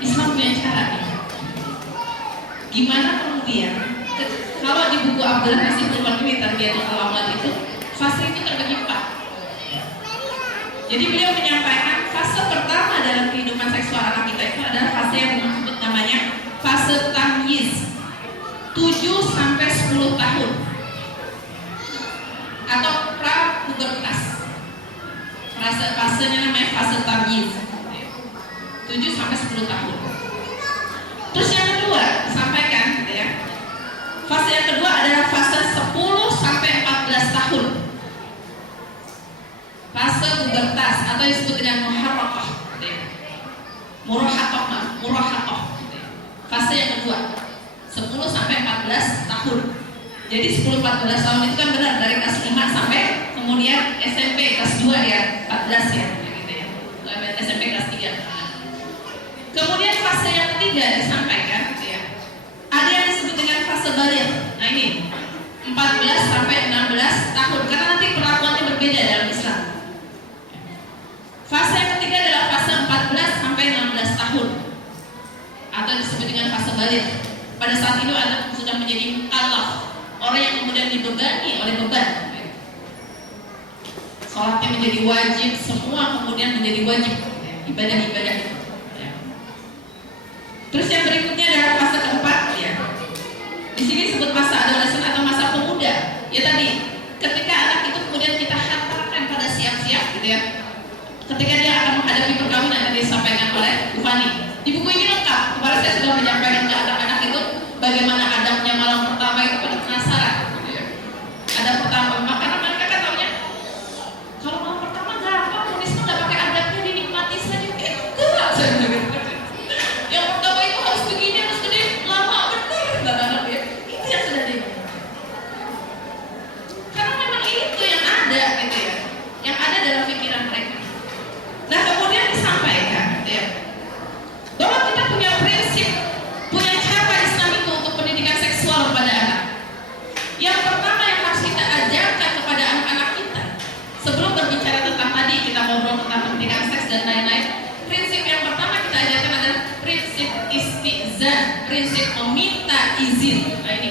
Islam punya cara nih. Gimana kemudian kalau di buku Abdul Hasim Al-Bakri Tarbiyatul Aulad itu fase itu terbagi 4. Jadi beliau menyampaikan fase pertama dalam kehidupan seksual anak kita itu adalah fase yang disebut namanya fase tamyiz, 7 sampai 10 tahun atau pra-pubertas. Fasenya namanya fase tamyiz, 7 sampai 10 tahun. Terus yang kedua disampaikan gitu ya. Fase yang kedua adalah fase 10 sampai 14 tahun. Fase pubertas atau disebut dengan muharraqah gitu ya. Murahaqah. Fase yang kedua 10 sampai 14 tahun. Jadi 10-14 tahun itu kan benar dari kelas 5 sampai kemudian SMP kelas 2 ya, 14 ya gitu ya. SMP kelas 3. Kemudian fase yang ketiga disampaikan gitu ya. Ada yang disebut dengan fase baligh. Nah ini 14 sampai 16 tahun karena nanti perlakuannya berbeda dalam Islam. Fase yang ketiga adalah fase 14 sampai 16 tahun atau disebut dengan fase baligh. Pada saat itu anak sudah menjadi mukallaf, orang yang kemudian dibebani oleh beban. Sholatnya menjadi wajib, semua kemudian menjadi wajib, ibadah-ibadah itu. Terus yang berikutnya adalah fase keempat ya. Di sini disebut masa adolesen atau masa pemuda. Ya tadi, ketika anak itu kemudian kita hantarkan pada siap-siap gitu ya. Ketika dia akan menghadapi perkawinan yang disampaikan oleh Bu Fani. Di buku ini lengkap. Kemarin saya sudah menyampaikan ke anak-anak itu bagaimana adabnya malam pertama itu pada penasaran. Gitu ya. Ada pertama, karena mereka kan taunya kalau malam pertama gampang, Islam nggak pakai adabnya dinikmati saja. Enggak, saya bilang. Yang pertama itu harus begini, harus gede, lama benar, ya. Itu yang sudah di. Karena memang itu yang ada, gitu ya, yang ada dalam pikiran mereka. Nah kemudian disampaikan, gitu ya, bahwa kita punya prinsip, punya cara Islam itu untuk pendidikan seksual kepada anak. Yang pertama yang harus kita ajarkan kepada anak-anak kita, sebelum berbicara tentang tadi kita ngobrol tentang pendidikan seks dan lain-lain. Prinsip yang pertama kita ajarkan adalah prinsip istizan, prinsip meminta izin. Nah ini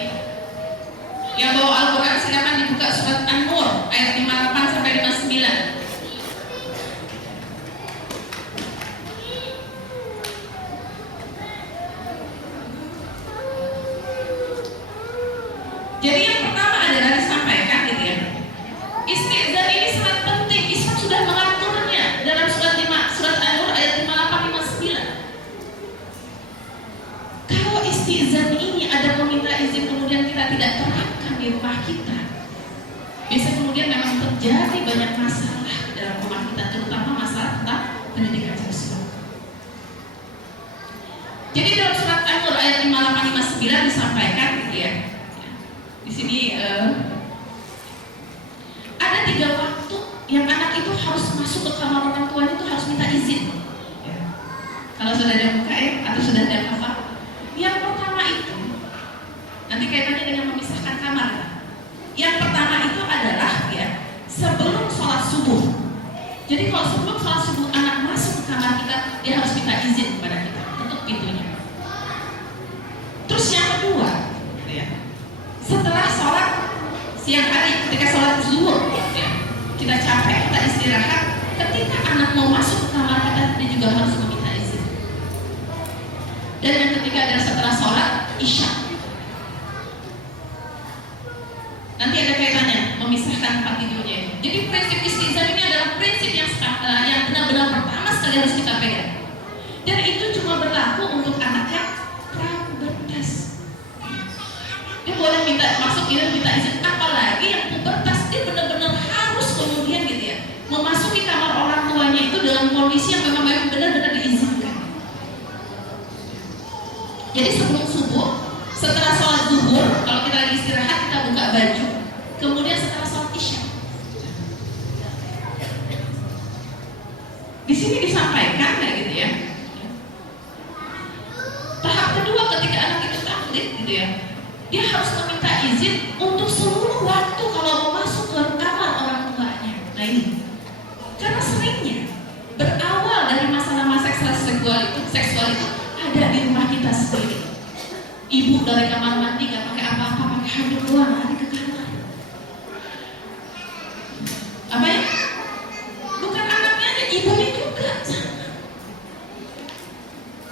yang bawa Al-Quran silakan dibuka surat An-Nur ayat 58 sampai 59. Jadi yang pertama adalah disampaikan gitu ya. Istizan ini sangat penting. Islam sudah mengaturnya dalam surat An-Nur ayat 58-59. Kalau istizan ini ada meminta izin kemudian kita tidak terapkan di rumah kita, bisa kemudian memang terjadi banyak masalah dalam rumah kita, terutama masalah tentang pendidikan seksual. Jadi dalam surat An-Nur ayat 58-59 disampaikan gitu ya. Di sini ada 3 waktu yang anak itu harus masuk ke kamar orang tuanya itu harus minta izin. Ya. Kalau sudah ada buka ya, atau sudah ada hafal. Yang pertama itu nanti kaitannya dengan memisahkan kamar. Yang pertama itu adalah ya sebelum sholat subuh. Jadi kalau sebelum sholat subuh anak masuk ke kamar kita, dia harus minta izin kepada kita, tutup pintunya. Terus yang kedua, ya, setelah sholat siang hari, ketika sholat zuhur, ya, kita capek, kita istirahat. Ketika anak mau masuk ke kamar kita, dia juga harus meminta izin. Dan yang ketiga adalah setelah sholat isya. Nanti ada kaitannya memisahkan tempat tidurnya. Jadi prinsip istizan ini adalah prinsip yang benar-benar pertama sekali harus kita pegang. Dan itu cuma berlaku untuk anak yang prapubertas. Dia boleh minta masuk, dia minta izin. Apalagi yang pubertas, dia benar-benar harus kemudian gitu ya memasuki kamar orang tuanya itu dalam kondisi yang memang benar-benar diizinkan. Jadi sebelum subuh, setelah sholat zuhur, kalau kita lagi istirahat kita buka baju. Kemudian setelah sholat isya. Di sini disampaikan kayak gitu ya. Tahap kedua ketika anak itu taklid gitu ya, dia harus meminta izin untuk seluruh waktu kalau mau masuk ke kamar orang tuanya. Nah ini, karena seringnya berawal dari masalah seksual itu ada di rumah kita sendiri. Ibu dari kamar mandi gak pakai apa-apa, pakai handuk doang, lari ke kamar. Apa ya? Bukan anaknya aja, ibunya juga.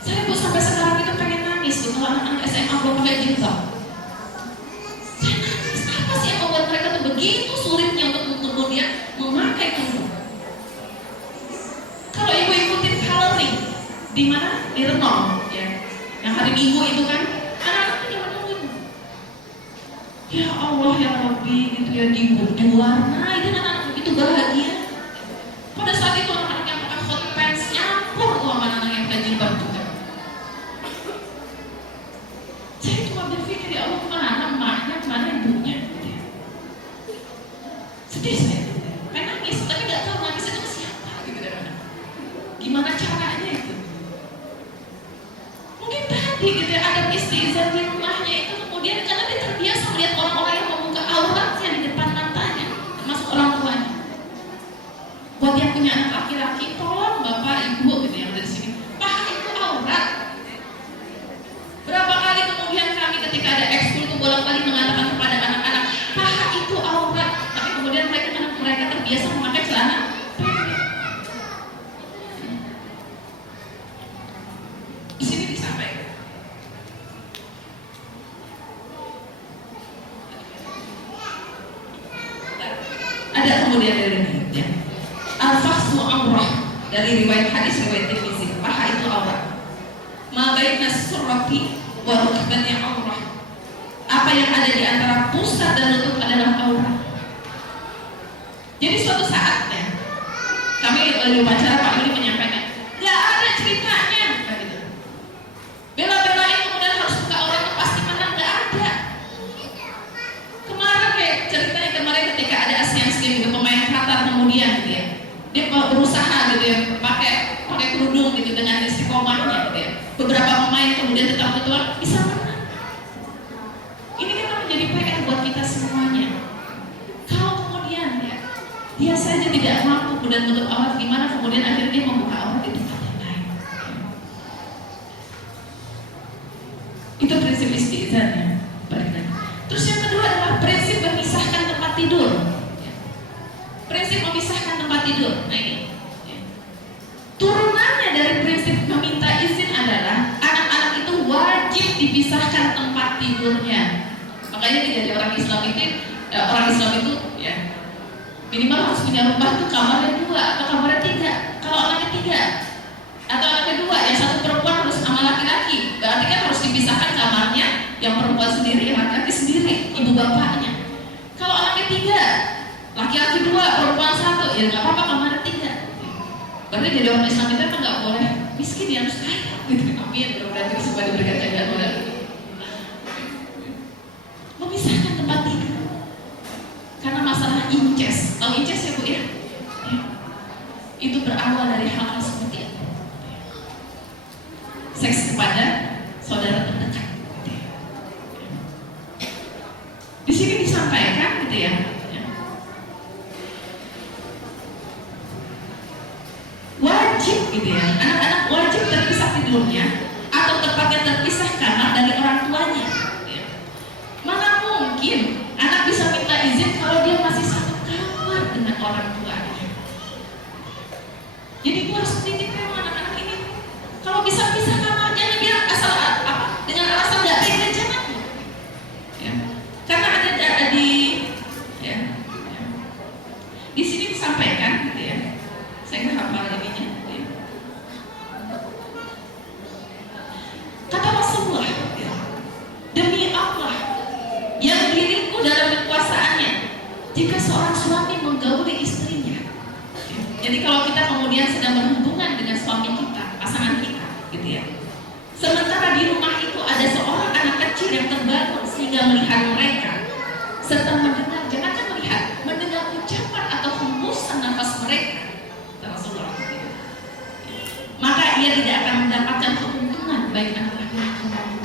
Saya Bu sampai sekarang itu pengen nangis tuh kalau anak-anak SMA belum pakai jilbab. Saya nangis, apa sih yang membuat mereka tuh begitu sulitnya untuk kemudian memakai kerudung? Kalau ibu ikutin coloring di mana? Di Renong, ya. Yang hari Minggu itu kan, anak-anaknya jangan nungguin. Ya Allah ya Rabbi, gitu ya, diwarnai dan anak-anak itu bahagia. Pada saat itu anak-anak yang pakai hot pants nyampur tuh sama anak-anak yang pakai jilbab juga. Saya cuma berpikir, ya Allah, mana emaknya, mana ibunya, gitu ya. Sedih saya, pengen nangis, tapi nggak tahu nangis itu ke siapa, gitu kan. Gimana caranya itu? Mungkin tadi gitu ya, ada istizan di rumahnya itu kemudian karena dia terbiasa melihat orang-orang yang membuka auratnya di depan matanya, termasuk orang tuanya. Buat yang punya anak laki-laki, tolong bapak ibu gitu yang dari sini, paha itu aurat. Berapa kali kemudian kami ketika ada ekskul itu bolak-balik mengatakan kepada anak-anak, paha itu aurat, tapi kemudian mereka terbiasa memakai celana pendek. Di sini disampaikan. Ada kemudian dari ini, ya. Al-fakhsu aurah, dari riwayat hadis riwayat Tirmizi, paha itu aurat. Ma baina surrati wa rukbati aurah. Apa yang ada di antara pusat dan lutut adalah aurat. Jadi suatu saat ya, kami di wawancara Pak Yuli menyampaikan, nggak ada ceritanya, gitu. Bela-belain kemudian harus buka aurat itu pasti menang, nggak ada. Kemarin kayak ceritanya kemarin ketika ada Asian Games gitu, pemain Qatar kemudian gitu ya, dia berusaha gitu ya pakai kerudung gitu dengan istiqomahnya gitu ya. Beberapa pemain kemudian tetap keluar bisa menang. Ini kan menjadi PR buat kita semuanya. Kalau kemudian ya dia saja tidak mampu dan menutup aurat, gimana kemudian akhirnya dia membuka aurat di tempat yang lain. Itu prinsip istizan ya. Terus yang kedua adalah prinsip memisahkan tempat tidur. Prinsip memisahkan tempat tidur. Nah ini turunannya dari prinsip meminta izin adalah anak-anak itu wajib dipisahkan tempat tidurnya. Makanya jadi orang Islam itu ya minimal harus punya rumah tuh kamarnya 2 atau kamarnya 3. Kalau anaknya 3 atau anaknya 2, yang satu perempuan harus sama laki-laki, berarti kan harus dipisahkan kamarnya, yang perempuan sendiri, yang laki-laki sendiri, ibu bapaknya. Kalau anaknya 3, laki-laki 2, perempuan 1, ya nggak apa-apa kamarnya 3. Berarti jadi orang Islam itu kan nggak boleh miskin, ya harus kaya. Amin, mudah-mudahan kita semua diberikan kekayaan. Memisahkan tempat tidur. Karena masalah inces, tahu inces ya Bu ya? Itu berawal dari hal-hal seperti itu. Seks kepada saudara terdekat. Di sini disampaikan gitu ya. Wajib gitu ya, anak-anak wajib terpisah tidurnya atau tepatnya terpisah kamar dari orang tuanya. Mana mungkin anak bisa minta izin kalau dia masih satu kamar dengan orang tuanya. Jadi gua harus mendidik anak-anak ini, kalau bisa pisah kamarnya biar asal apa dengan alasan nggak tega jangan. Ya. Karena ada di ya, di sini disampaikan gitu ya. Saya nggak hafal ininya. Ya. Kata Rasulullah, ya, demi Allah yang diriku dalam kekuasaannya, jika seorang suami menggauli istrinya. Jadi kalau kita kemudian sedang berhubungan dengan suami kita, pasangan kita, gitu ya. Sementara di rumah itu ada seorang anak kecil yang terbangun sehingga melihat mereka, serta mendengar, jangankan melihat, mendengar ucapan atau hembusan nafas mereka. Rasulullah. Maka ia tidak akan mendapatkan keuntungan baik anak laki-laki maupun